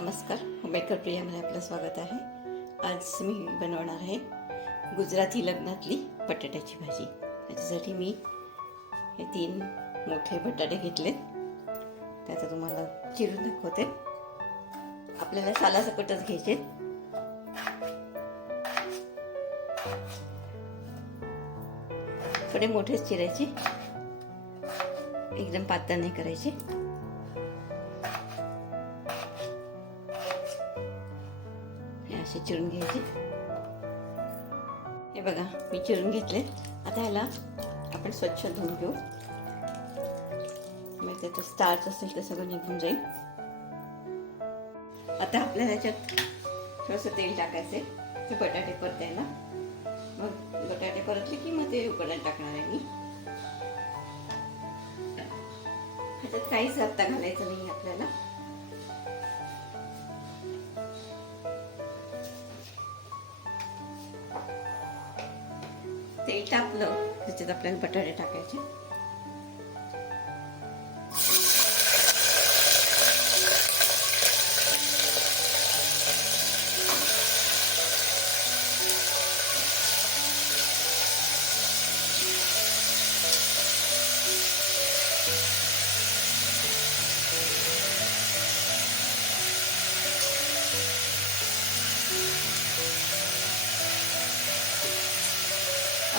नमस्कार. बेकर प्रियामध्ये आपलं स्वागत आहे. आज मी बनवणार आहे गुजराती लग्नातली बटाट्याची भाजी. त्याच्यासाठी मी हे तीन मोठे बटाटे घेतले त्याचं तुम्हाला चिरून दाखवते. आपल्याला सालासकटच घ्यायचे. थोडे मोठेच चिरायचे. एकदम पातळ नाही करायचे. असे चिरून घ्यायचे. हे बघा मी चिरून घेतले. आता ह्याला आपण स्वच्छ धुवून घेऊ. मग त्याचं स्टार्च असेल ते सगळं निघून जाईल. आता आपल्याला ह्याच्यात थोडंसं तेल टाकायचं ते बटाटे परतायला मग बटाटे परतले की मग ते उकडायला टाकणार आहे मी. ह्याच्यात काहीच आता घालायचं नाही आपल्याला. तेल टाकलं. त्याच्यात आपल्याला बटाटे टाकायचे.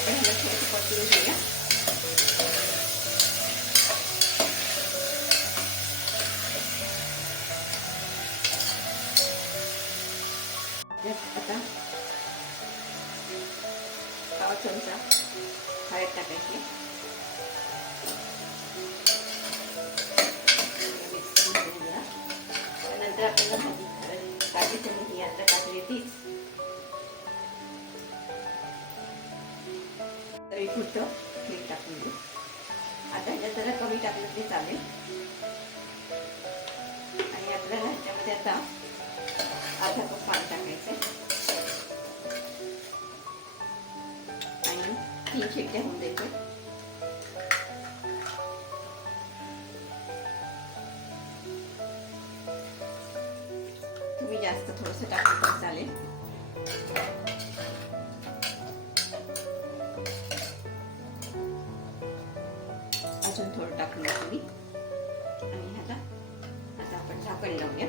आपण ह्याला थोडंसं परतून घेऊया. आता पाव चमचा हळद टाकायची. नंतर आपल्याला भाजी काळजी चमची ही आता टाकली तीच तरी पुरतं मीठ टाकून देऊ आता ह्याच्यात जरा कमी टाकलं तरी चालेल. आणि आपल्याला ह्याच्यामध्ये आता अर्धा कप पाणी टाकायचं आणि तीन शेट्या होऊन द्यायचं तुम्ही जास्त थोडंसं टाकलं तर चालेल. अजून थोडं टाकून तुम्ही आणि ह्याला आता आपण झाकण लावूया.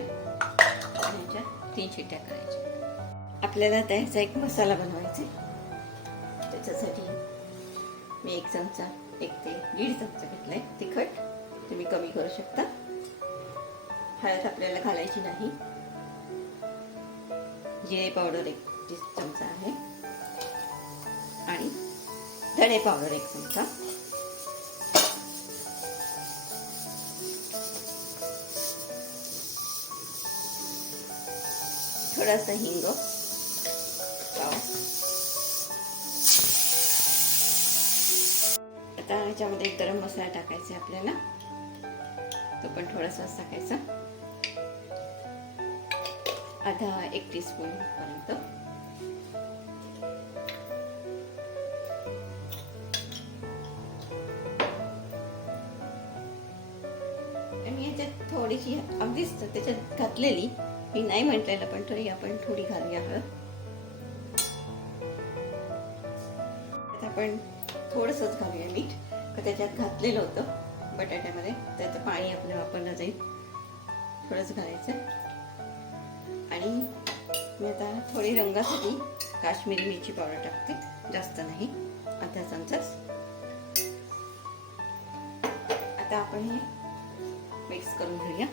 ह्याच्या तीन शिट्ट्या करायच्या. आपल्याला त्याचा एक मसाला बनवायचा आहे. त्याच्यासाठी मी एक चमचा एक ते दीड चमचा घेतलाय तिखट. तुम्ही कमी करू शकता. हळद आपल्याला घालायची नाही. जिरे पावडर एक चमचा आहे. आणि धणे पावडर एक चमचा. थोडासा हिंग. आता ह्याच्यामध्ये एक गरम मसाला टाकायचा आहे आपल्याला. तो पण थोडासा टाकायचा अर्धा एक टीस्पून पर्यंत. आणि याच्यात थोडीशी अगदीच त्याच्यात घातलेली. मी नाही म्हटलेलं पण तरी आपण थोडी घालूया हळद आता आपण थोडंसंच घालूया मीठ का त्याच्यात घातलेलं होतं बटाट्यामध्ये त्याचं पाणी आपलं वापरलं जाईल. थोडंच घालायचं. आणि मी आता थोडी रंगासाठी काश्मीरी मिरची पावडर टाकते. जास्त नाही. अर्धा चमचाच. आता आपण हे मिक्स करून घेऊया.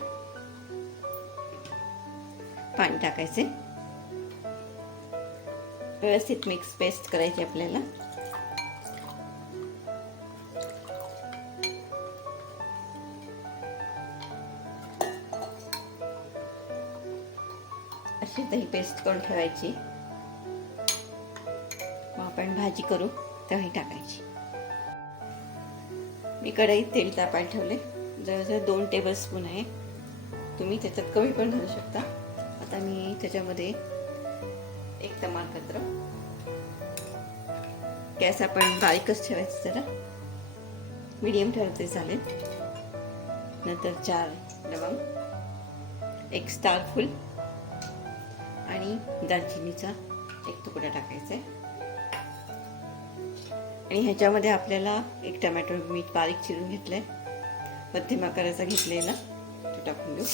पाणी टाकायचे. व्यवस्थित मिक्स पेस्ट करायची आपल्याला. अशी दही पेस्ट करून ठेवायची. मग आपण भाजी करू दही टाकायची. मी कढईत तेल तापायला ठेवले जवळजवळ दोन टेबल स्पून आहे. तुम्ही त्याच्यात कमी पण घालू शकता. आता मी त्याच्यामध्ये एक तमालपत्र. गॅस आपण बारीकच ठेवायचं जरा. मीडियम ठेवलं तरी चालेल. नंतर चार लवंग एक स्टार फुल आणि दालचिनीचा एक तुकडा टाकायचा आहे. आणि ह्याच्यामध्ये आपल्याला एक टमॅटो मीठ बारीक चिरून घेतलं आहे मध्यम आकाराचा घेतलेला. तो टाकून देऊ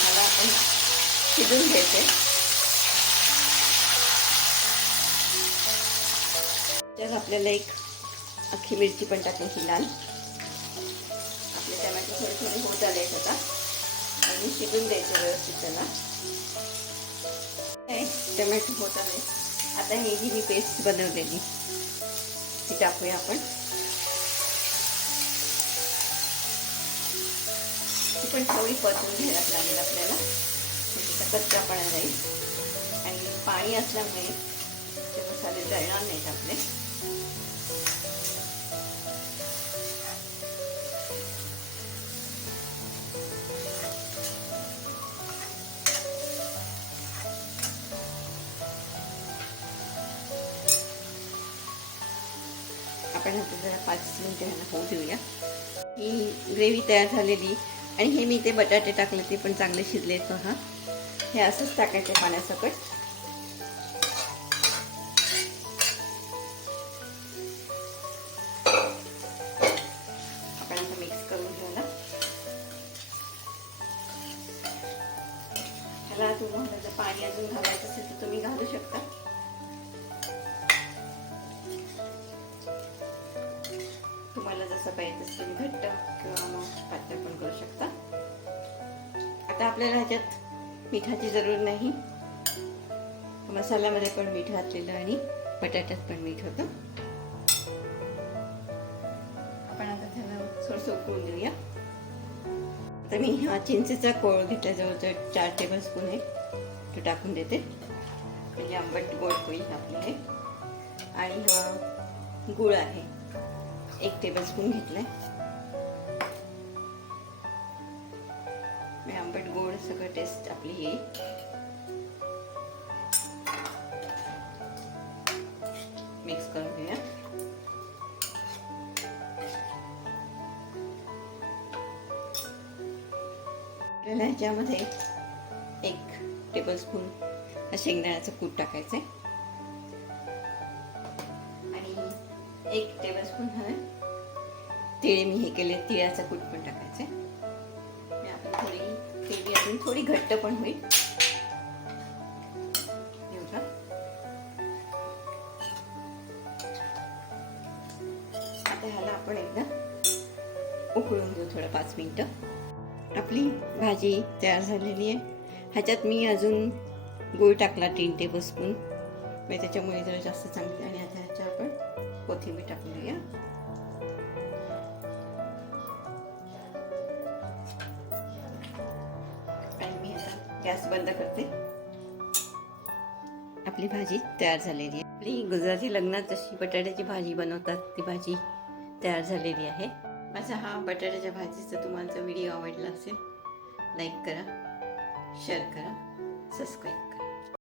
मला आपण शिजून घ्यायचे. त्यात आपल्याला एक अख्खी मिरची पण टाकायची लाल. आपले टमॅटो थोडे थोडे होत आले आहेत आता. आणि शिजून द्यायचे व्यवस्थित त्याला. टमॅटो होत आले आता ही जी मी पेस्ट बनवलेली. ती टाकूया आपण. ती पण थोडी परतून घ्यायला लागेल आपल्याला. कच्चापणा जाईल आणि पाणी असल्यामुळे ते मसाले जळणार नाहीत आपले. आपण जरा पाच मिनिटं ह्याला होऊ देऊया. ही ग्रेव्ही तयार झालेली. आणि हे मी ते बटाटे टाकले ते पण चांगले शिजले पहा हे असंच टाकायचे पाण्यासकट. आपण आता मिक्स करून घेऊया ह्याला तुम्हाला जर पाणी अजून घालायचं असेल तर तुम्ही घालू शकता. तुम्हाला जसं पाहिजे तसं तुम्ही घट्ट किंवा मग पातळ पण करू शकता. आता आपल्याला ह्याच्यात मिठाची जरूर नाही. मसाल्यामध्ये पण मीठ घातलेलं आणि बटाट्यात पण मीठ होतं. आपण आता त्याला थोडंसं उकळून देऊया. आता मी हा चिंचेचा कोळ घेतला जवळजवळ चार टेबल स्पून आहे. तो टाकून देते. म्हणजे आंबट गोड होईल आपले हे आणि हा गुळ आहे. एक टेबल स्पून घेतलाय. आणि आंबट गोड सगळं टेस्ट आपली येईल. मिक्स करून घेऊया. आपल्याला ह्याच्यामध्ये एक टेबलस्पून शेंगदाण्याचं कूट टाकायचं आहे आणि एक टेबलस्पून हवे तिळे मी हे केले तिळाचं कूट पण टाकायचं आहे ग्रेव्ही थोडी घट्ट पण होईल. आता ह्याला आपण एकदा उकळून घेऊ थोडं पाच मिनटं. आपली भाजी तयार झालेली आहे. ह्याच्यात मी अजून गूळ टाकला तीन टेबलस्पून म्हणजे त्याच्यामुळे जरा जास्त चांगली आणि आता ह्याच्या आपण कोथिंबीर टाकून गॅस बंद करते. आपली भाजी तयार झालेली आहे. आपली गुजराती लग्नात जशी बटाट्याची भाजी बनवतात ती भाजी तयार झालेली आहे. माझा हा बटाट्याच्या भाजीचा तुम्हाला व्हिडिओ आवडला असेल लाईक करा शेअर करा सबस्क्राईब